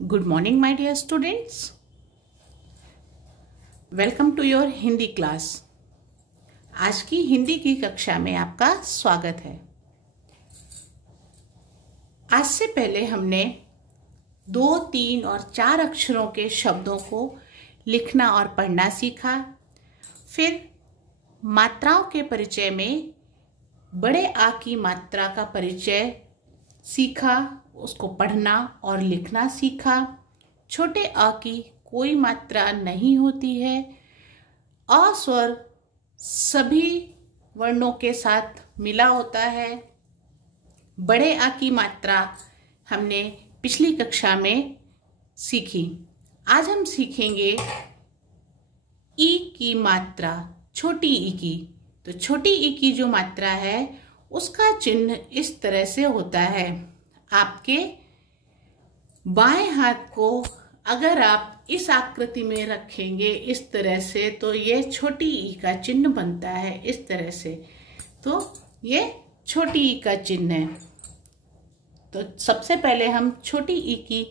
Good morning, my dear students. Welcome to your Hindi class. आज की हिंदी की कक्षा में आपका स्वागत है। आज से पहले हमने 2, 3 और 4 अक्षरों के शब्दों को लिखना और पढ़ना सीखा। फिर मात्राओं के परिचय में बड़े आ की मात्रा का परिचय सीखा, उसको पढ़ना और लिखना सीखा। छोटे अ की कोई मात्रा नहीं होती है। अ स्वर सभी वर्णों के साथ मिला होता है। बड़े आ की मात्रा हमने पिछली कक्षा में सीखी। आज हम सीखेंगे ई की मात्रा, छोटी ई की। तो छोटी ई की जो मात्रा है उसका चिन्ह इस तरह से होता है। आपके बाएं हाथ को अगर आप इस आकृति में रखेंगे इस तरह से, तो ये छोटी ई का चिन्ह बनता है इस तरह से। तो ये छोटी ई का चिन्ह है। तो सबसे पहले हम छोटी ई की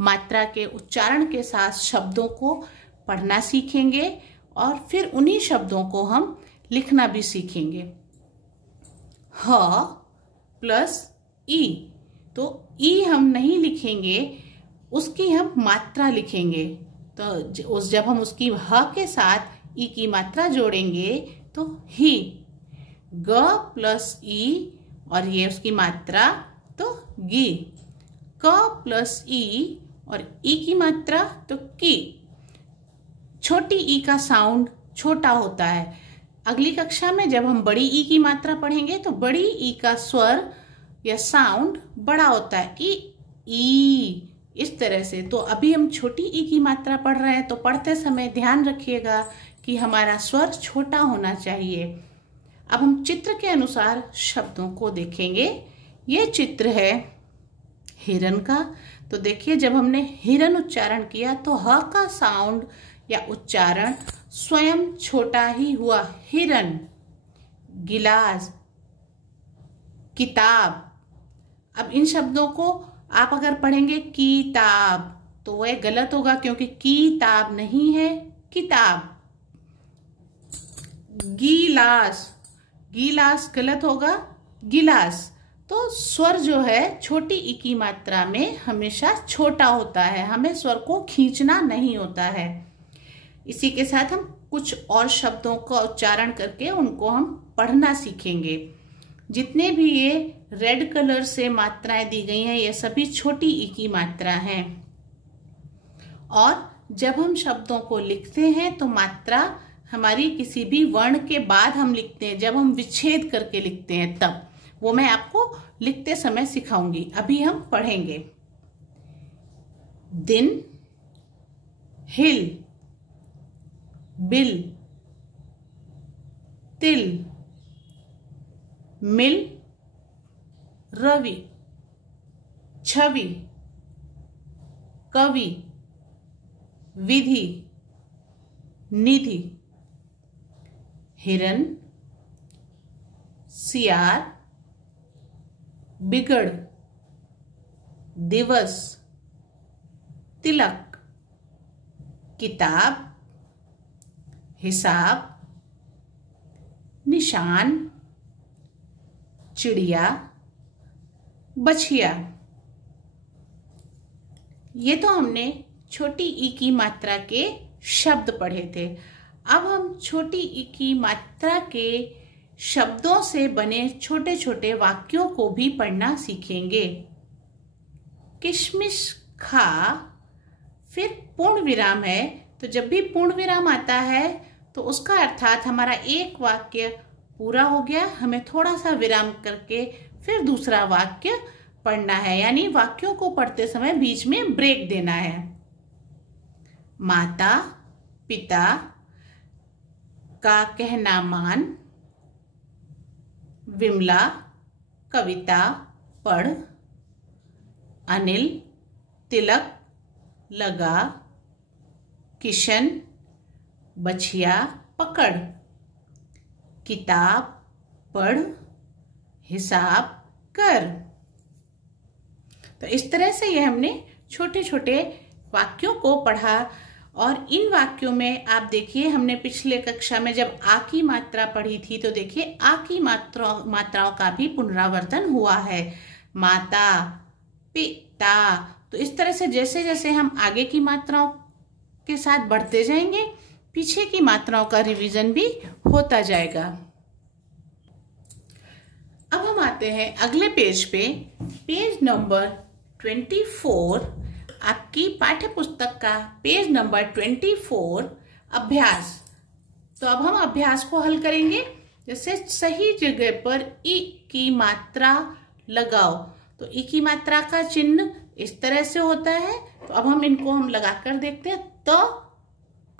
मात्रा के उच्चारण के साथ शब्दों को पढ़ना सीखेंगे और फिर उन्हीं शब्दों को हम लिखना भी सीखेंगे। ह प्लस ई, तो ई हम नहीं लिखेंगे, उसकी हम मात्रा लिखेंगे। तो जब हम उसकी ह के साथ ई की मात्रा जोड़ेंगे तो ही। ग प्लस ई और ये उसकी मात्रा तो गी। क प्लस ई और ई की मात्रा तो की। छोटी ई का साउंड छोटा होता है। अगली कक्षा में जब हम बड़ी ई की मात्रा पढ़ेंगे तो बड़ी ई का स्वर या साउंड बड़ा होता है, ई इस तरह से। तो अभी हम छोटी ई की मात्रा पढ़ रहे हैं, तो पढ़ते समय ध्यान रखिएगा कि हमारा स्वर छोटा होना चाहिए। अब हम चित्र के अनुसार शब्दों को देखेंगे। ये चित्र है हिरन का। तो देखिए, जब हमने हिरन उच्चारण किया तो ह का साउंड या उच्चारण स्वयं छोटा ही हुआ। हिरन, गिलास, किताब। अब इन शब्दों को आप अगर पढ़ेंगे किताब तो वह गलत होगा, क्योंकि किताब नहीं है, किताब। गिलास, गिलास गलत होगा, गिलास। तो स्वर जो है छोटी ई की मात्रा में हमेशा छोटा होता है, हमें स्वर को खींचना नहीं होता है। इसी के साथ हम कुछ और शब्दों का उच्चारण करके उनको हम पढ़ना सीखेंगे। जितने भी ये रेड कलर से मात्राएं दी गई हैं, ये सभी छोटी ई की मात्रा हैं। और जब हम शब्दों को लिखते हैं तो मात्रा हमारी किसी भी वर्ण के बाद हम लिखते हैं। जब हम विच्छेद करके लिखते हैं तब, वो मैं आपको लिखते समय सिखाऊंगी। अभी हम पढ़ेंगे। दिन, हिल, बिल, तिल, मिल, रवि, छवि, कवि, विधि, निधि, हिरन, सियार, बिगड़, दिवस, तिलक, किताब, हिसाब, निशान, चिड़िया, बछिया। ये तो हमने छोटी ई की मात्रा के शब्द पढ़े थे। अब हम छोटी ई की मात्रा के शब्दों से बने छोटे छोटे वाक्यों को भी पढ़ना सीखेंगे। किशमिश खा, फिर पूर्ण विराम है। तो जब भी पूर्ण विराम आता है तो उसका अर्थात हमारा एक वाक्य पूरा हो गया, हमें थोड़ा सा विराम करके फिर दूसरा वाक्य पढ़ना है, यानी वाक्यों को पढ़ते समय बीच में ब्रेक देना है। माता पिता का कहना मान, विमला कविता पढ़, अनिल तिलक लगा, किशन बछिया पकड़, किताब पढ़, हिसाब कर। तो इस तरह से ये हमने छोटे छोटे वाक्यों को पढ़ा। और इन वाक्यों में आप देखिए, हमने पिछले कक्षा में जब आ की मात्रा पढ़ी थी तो देखिए आ की मात्राओं का भी पुनरावर्तन हुआ है। माता, पिता। तो इस तरह से जैसे जैसे हम आगे की मात्राओं के साथ बढ़ते जाएंगे, पीछे की मात्राओं का रिवीजन भी होता जाएगा। अब हम आते हैं अगले पेज पे, पेज नंबर 24, आपकी पाठ्य पुस्तक का पेज नंबर 24, अभ्यास। तो अब हम अभ्यास को हल करेंगे। जैसे सही जगह पर ई की मात्रा लगाओ, तो ई की मात्रा का चिन्ह इस तरह से होता है। तो अब हम इनको लगाकर देखते हैं। तो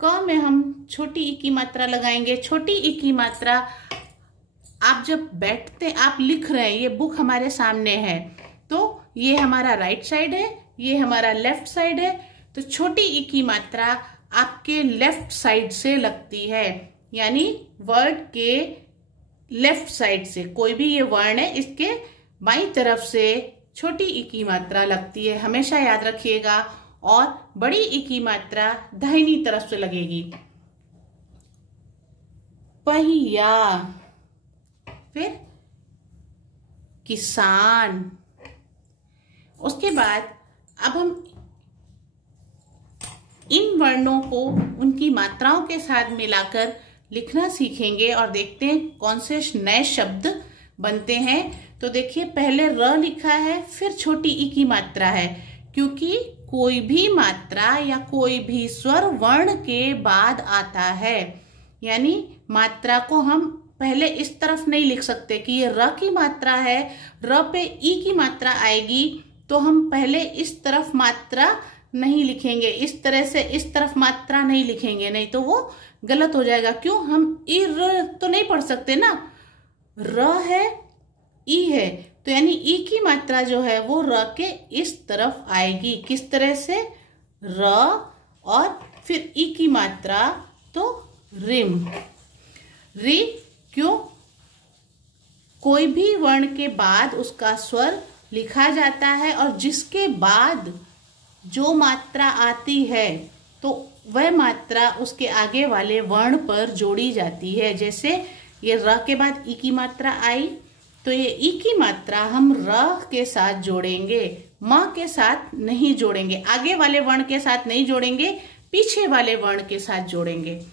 क में हम छोटी ई की मात्रा लगाएंगे। छोटी ई की मात्रा आप जब बैठते, आप लिख रहे हैं, ये बुक हमारे सामने है, तो ये हमारा राइट साइड है, ये हमारा लेफ्ट साइड है। तो छोटी ई की मात्रा आपके लेफ्ट साइड से लगती है, यानी वर्ड के लेफ्ट साइड से। कोई भी ये वर्ण है, इसके बाईं तरफ से छोटी ई की मात्रा लगती है, हमेशा याद रखिएगा। और बड़ी ई की मात्रा दाहिनी तरफ से लगेगी। पहिया, फिर किसान। उसके बाद अब हम इन वर्णों को उनकी मात्राओं के साथ मिलाकर लिखना सीखेंगे और देखते हैं कौन से नए शब्द बनते हैं। तो देखिए, पहले र लिखा है, फिर छोटी ई की मात्रा है, क्योंकि कोई भी मात्रा या कोई भी स्वर वर्ण के बाद आता है। यानी मात्रा को हम पहले इस तरफ नहीं लिख सकते कि ये र की मात्रा है, र पे ई की मात्रा आएगी, तो हम पहले इस तरफ मात्रा नहीं लिखेंगे, इस तरह से इस तरफ मात्रा नहीं लिखेंगे, नहीं तो वो गलत हो जाएगा। क्यों? हम ई र तो नहीं पढ़ सकते ना, र है, ई है, तो यानी ई की मात्रा जो है वो र के इस तरफ आएगी। किस तरह से? र और फिर ई की मात्रा तो रिम, री। क्यों? कोई भी वर्ण के बाद उसका स्वर लिखा जाता है और जिसके बाद जो मात्रा आती है तो वह मात्रा उसके आगे वाले वर्ण पर जोड़ी जाती है। जैसे ये र के बाद ई की मात्रा आई, तो ये ई की मात्रा हम र के साथ जोड़ेंगे, म के साथ नहीं जोड़ेंगे, आगे वाले वर्ण के साथ नहीं जोड़ेंगे, पीछे वाले वर्ण के साथ जोड़ेंगे।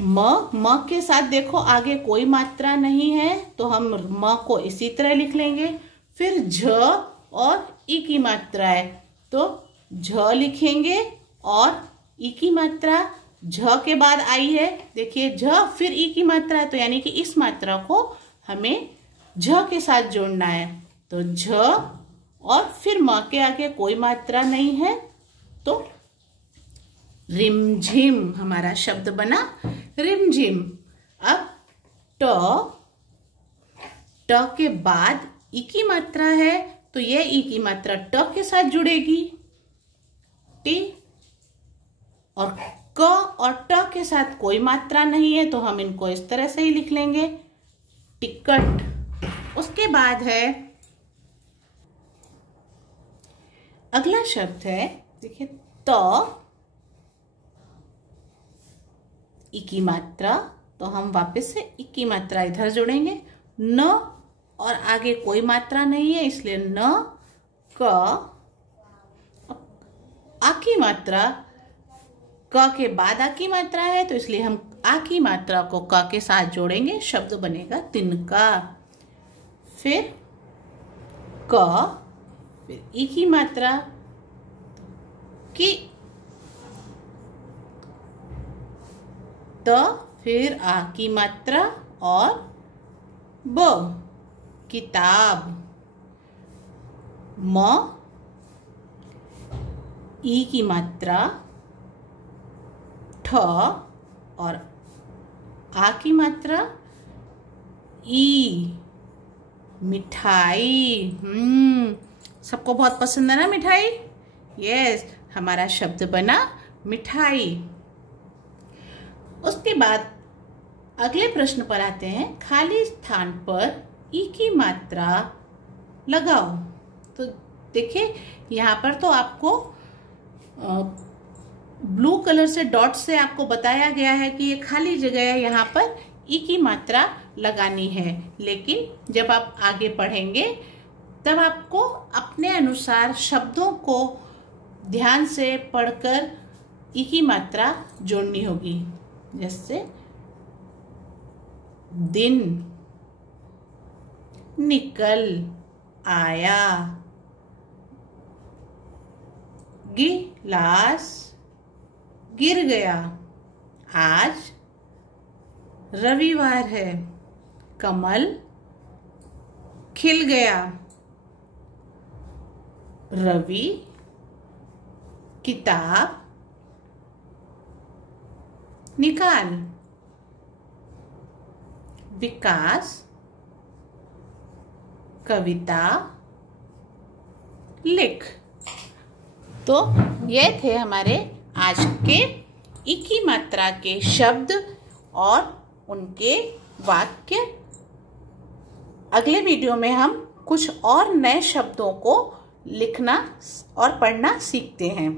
म के साथ देखो आगे कोई मात्रा नहीं है, तो हम म को इसी तरह लिख लेंगे। फिर झ और ई की मात्रा है, तो झ लिखेंगे और ई की मात्रा झ के बाद आई है। देखिए, झ फिर ई की मात्रा है, तो यानी कि इस मात्रा को हमें झ के साथ जोड़ना है। तो झ और फिर म के आगे कोई मात्रा नहीं है, तो रिमझिम हमारा शब्द बना, रिमझिम। अब ट के बाद ई की मात्रा है, तो ये ई की मात्रा ट के साथ जुड़ेगी, टी। और क और ट के साथ कोई मात्रा नहीं है, तो हम इनको इस तरह से ही लिख लेंगे, टिकट। उसके बाद है अगला शब्द है, देखिए, त, ई की मात्रा, तो हम वापस से ई की मात्रा इधर जोड़ेंगे, न और आगे कोई मात्रा नहीं है, इसलिए न, क। आ की मात्रा, क के बाद आ की मात्रा है, तो इसलिए हम आ की मात्रा को क के साथ जोड़ेंगे, शब्द बनेगा तिनका। फिर क, फिर ई की मात्रा, की, त, फिर आ की मात्रा और ब, किताब। म, ई की मात्रा, ठ और आ की मात्रा, ई, मिठाई। सबको बहुत पसंद है ना मिठाई? यस, हमारा शब्द बना मिठाई। उसके बाद अगले प्रश्न पर आते हैं, खाली स्थान पर ई की मात्रा लगाओ। तो देखिए यहाँ पर तो आपको ब्लू कलर से डॉट से आपको बताया गया है कि ये खाली जगह है, यहाँ पर ई की मात्रा लगानी है। लेकिन जब आप आगे पढ़ेंगे तब आपको अपने अनुसार शब्दों को ध्यान से पढ़कर ई की मात्रा जोड़नी होगी। जैसे दिन, निकल आया, गिलास गिर गया, आज रविवार है, कमल खिल गया, रवि किताब निकाल, विकास कविता लिख। तो ये थे हमारे आज के ई की मात्रा के शब्द और उनके वाक्य। अगले वीडियो में हम कुछ और नए शब्दों को लिखना और पढ़ना सीखते हैं।